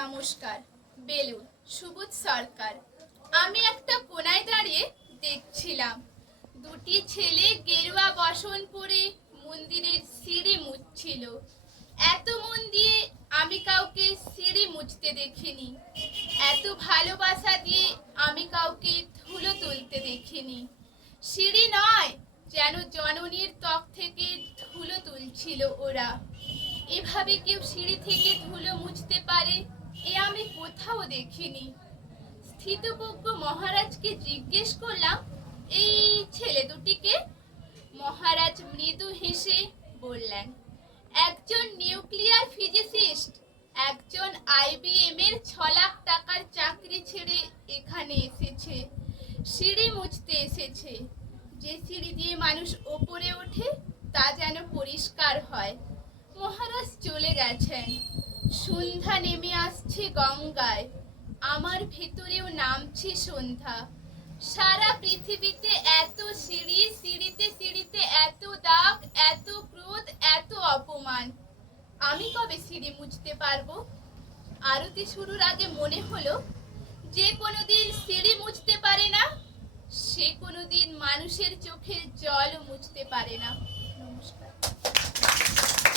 নমস্কার, বেলুন, সুবোধ সরকার। আমি একটা কোনায় দাঁড়িয়ে দেখছিলাম। দুটি ছেলে গেরুয়া বসন পরে মন্দিরের সিঁড়ি মুছছিল। এত মন দিয়ে আমি কাউকে সিঁড়ি মুছতে দেখিনি। এত ভালোবাসা দিয়ে আমি কাউকে ধুলো তুলতে দেখিনি। সিঁড়ি নয়, যেন জননীর ত্বক থেকে ধুলো তুলছিল ওরা। এভাবে কেউ সিঁড়ি থেকে ধুলো মুছতে দেখিনি। স্থিতপজ্ঞ মহারাজকে জিজ্ঞেস করলাম, এই ছেলে দুটিকে? মহারাজ মৃদু হেসে বললেন, একজন নিউক্লিয়ার ফিজিসিস্ট, একজন আইবিএম এর ছ লাখ টাকার চাকরি ছেড়ে এখানে এসেছে, সিঁড়ি মুছতে এসেছে। যে সিঁড়ি দিয়ে মানুষ ওপরে ওঠে, তা যেন পরিষ্কার হয়। মহারাজ চলে গেছেন। সন্ধ্যা নেমে আসছে গঙ্গায়। আমার ভেতরেও নামছে সন্ধ্যা। সারা পৃথিবীতে এত সিঁড়ি, সিঁড়িতে সিঁড়িতে এত দাগ, এত ক্রোধ, এত অপমান। আমি কবে সিঁড়ি মুছতে পারব? আরতি শুরুর আগে মনে হলো, যে কোনোদিন সিঁড়ি মুছতে পারে না, সে কোনোদিন মানুষের চোখের জল মুছতে পারে না।